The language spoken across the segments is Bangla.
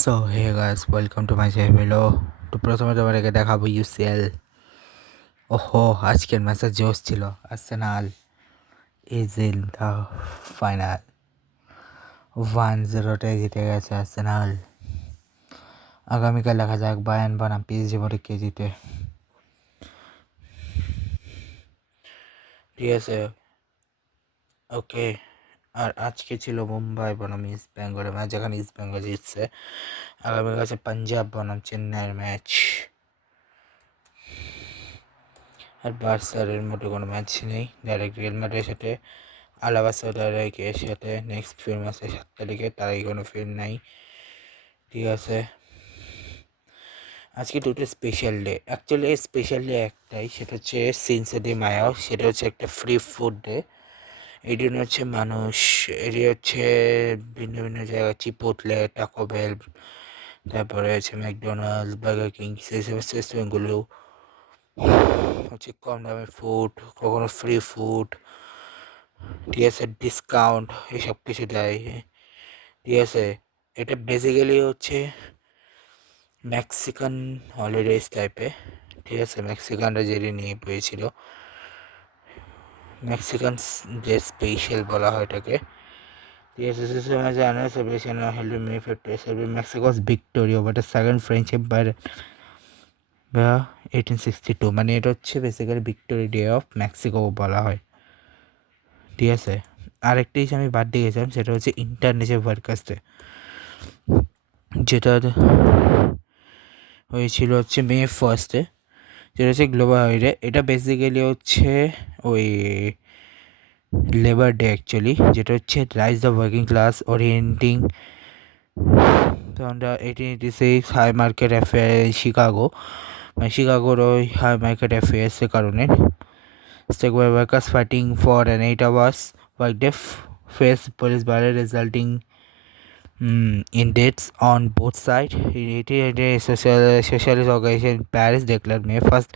So hey guys, welcome to my channel. তো প্রথমে তোমাদেরকে দেখাবো ইউসিএল। ওহো, আজকের ম্যাচে জোশ ছিল। Arsenal is in the final. 1-0 জিতে গেছে আর্সেনাল। আগামীকাল দেখা যাক বায়ার্ন বনাম পিএসজি মধ্যে কে জিতে। ঠিক আছে, ওকে। আর আজকে ছিল মুম্বাই বনাম ইস্ট বেঙ্গলের ম্যাচ, যেখানে ইস্ট বেঙ্গল জিতছে। আগামীকাল আছে পাঞ্জাব বনাম চেন্নাইয়ের ম্যাচ। আর বার্সার মধ্যে কোনো ম্যাচ নেই। ডাইরেক্ট রিয়াল মাদ্রিদের সাথে আলাবা সৌদারের সাথে নেক্সট ফিল্ম আছে 7 তারিখে, তার আগে কোনো ফিল্ম নাই। ঠিক আছে, আজকে দুটো special day. Actually special day একটাই, সেটা হচ্ছে সিনসে ডে মায়াও। সেটা হচ্ছে একটা ফ্রি ফুড ডে। এই দিন হচ্ছে মানুষ, এটি হচ্ছে ভিন্ন ভিন্ন জায়গায় চিপোটলে, টাকো বেল, তারপরে হচ্ছে ম্যাকডোনাল্ডস, বার্গার কিং, সেই সমস্ত রেস্টুরেন্টগুলো হচ্ছে কম দামে ফুড, কখনো ফ্রি ফুড, ঠিক আছে, ডিসকাউন্ট, এসব কিছু দেয়। ঠিক আছে, এটা বেসিক্যালি হচ্ছে মেক্সিকান হলিডেজ টাইপে। ঠিক আছে, মেক্সিকানরা যেটি নিয়ে পেয়েছিল, মেক্সিকান ডে স্পেশাল বলা হয় এটাকে। ঠিক আছে, সে সময় জানো celebration held May festival celebrate Mexico's victory over the second French empire 1862। মানে এটা হচ্ছে basically victory day of Mexico বলা হয়। ঠিক আছে, আরেকটা জিনিস আমি বাদ দিয়ে গেছিলাম, সেটা হচ্ছে ইন্টারন্যাশনাল ওয়ার্কার্স ডে, যেটা হয়েছিল হচ্ছে মে 1, যেটা হচ্ছে গ্লোবাল হলিডে। এটা বেসিক্যালি হচ্ছে ওই লেবার ডে অ্যাকচুয়ালি, যেটা হচ্ছে রাইজ দ্য ওয়ার্কিং ক্লাস ওরিয়েন্টিং তো আমরা 1886 হাই মার্কেট অ্যাফেয়ার শিকাগো, মানে শিকাগোর ওই হাই মার্কেট অ্যাফেয়ার্সের কারণে stake workers fighting for an 8 hours work day face police barrier resulting in deaths on both sides. A socialist organization in Paris declared May 1st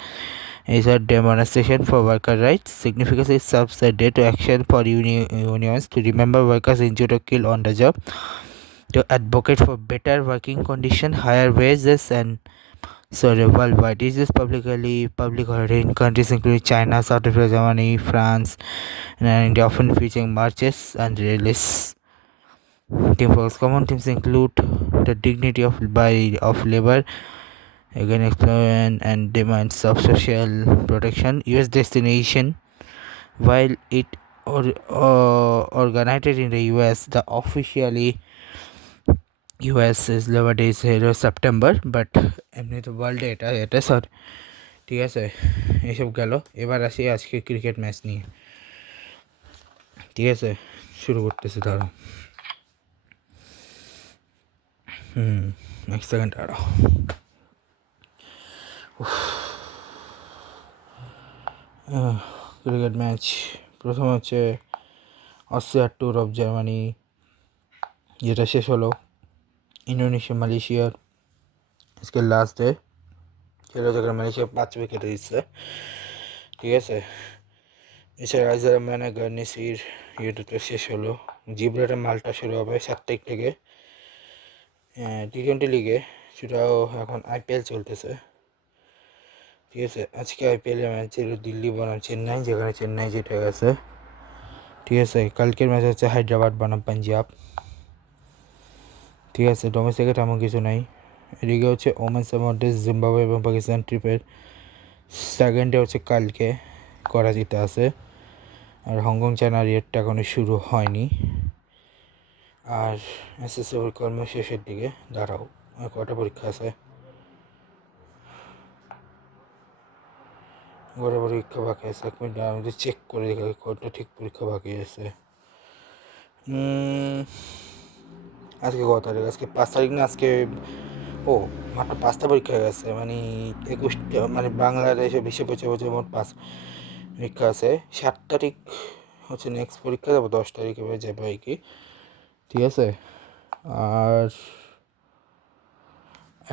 is a demonstration for worker rights. Significantly serves a day to action for unions to remember workers injured or killed on the job, to advocate for better working conditions, higher wages, and worldwide. This is public holiday in countries including China, South Africa, Germany, France, and India, often featuring marches and rallies. Common themes include the dignity of labor, again exploration and demands of social protection. U.S. destination, while it organized in the U.S., the officially U.S. is Labor Day is September, but এমনি তো ওয়ার্ল্ডে এটা স্যার। ঠিক আছে, এসব গেল। এবার আসি আজকে ক্রিকেট ম্যাচ নিয়ে। ঠিক আছে, শুরু করতেছি, ধরো। এক সেকেন্ড আরো। ক্রিকেট ম্যাচ প্রথম হচ্ছে অস্ট্রিয়ার ট্যুর অফ জার্মানি, যেটা শেষ হলো। ইন্দোনেশিয়া মালয়েশিয়ার আজকে লাস্ট ডে খেলো, যেখানে মালয়েশিয়া 5 উইকেটে দিচ্ছে। ঠিক আছে, এছাড়া আজারবাইজানের গার্নিসির ইয়েটা শেষ হলো। জিব্রাল্টার মাল্টা শুরু হবে 7 তারিখ থেকে। টি-20 লিগে, সেটাও এখন আইপিএল চলতেছে। ঠিক আছে, আজকে আইপিএলের ম্যাচ ছিল দিল্লি বনাম চেন্নাই, যেখানে চেন্নাই জিতে গেছে। ঠিক আছে, কালকের ম্যাচ হচ্ছে হায়দ্রাবাদ বনাম পাঞ্জাব। ঠিক আছে, ডোমেস্টিকে তেমন কিছু নাই। এদিকে হচ্ছে ওমেন্সের মধ্যে জিম্বাবুয়ে এবং পাকিস্তান ট্রিপের সেকেন্ড ডে হচ্ছে কালকে করাচিতে আছে। আর হংকং চায়না রেটটা এখনো শুরু হয়নি। আর এসএসসি কর্ম শেষের দিকে। দাঁড়াও, আর কটা পরীক্ষা আছে? কটা পরীক্ষা বাকি আছে? 1 মিনিট আমি তো চেক করে দেখি কটা ঠিক পরীক্ষা বাকি আছে। আজকে কত তারিখ? আজকে 5 তারিখ না? আজকে ও মাত্র 5টা পরীক্ষা হয়ে গেছে, মানে 21টা, মানে বাংলাদেশে 20-25 মোট 5 পরীক্ষা আছে। 7 তারিখ হচ্ছে নেক্সট পরীক্ষা, যাবো 10 তারিখে যাবে আর কি। ঠিক আছে, আর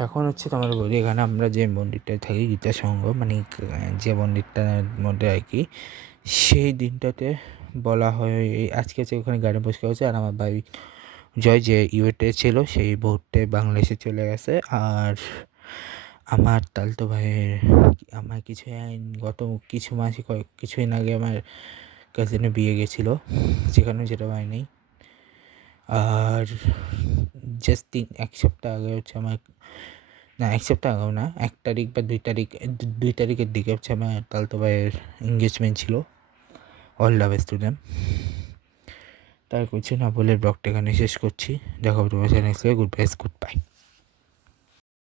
এখন হচ্ছে তোমার বলি, এখানে আমরা যে মন্দিরটায় থাকি গীতা সংঘ, মানে যে মন্দিরটার মধ্যে আর কি, সেই দিনটাতে বলা হয় আজকে হচ্ছে ওখানে গার্ডেন পরিষ্কার হচ্ছে। আর আমার বাড়ি জয় যে ইউএতে ছিল সেই মুহূর্তে বাংলাদেশে চলে গেছে। আর আমার তালতো ভাইয়ের আমার গত কিছুদিন আগে আমার কাজিনের বিয়ে গেছিলো, সেখানেও যেতে পারিনি। আর জাস্ট এক সপ্তাহ আগে হচ্ছে আমার, না এক সপ্তাহ আগেও না, 1 তারিখ বা 2 তারিখের দিকে হচ্ছে আমার তালতো ভাইয়ের এঙ্গেজমেন্ট ছিল। অল লাভ স্টুডেন্ট। তার কিছু না বলে ব্লগটা এখানে শেষ করছি। দেখা হবে তোমার চ্যানেল। Good bye.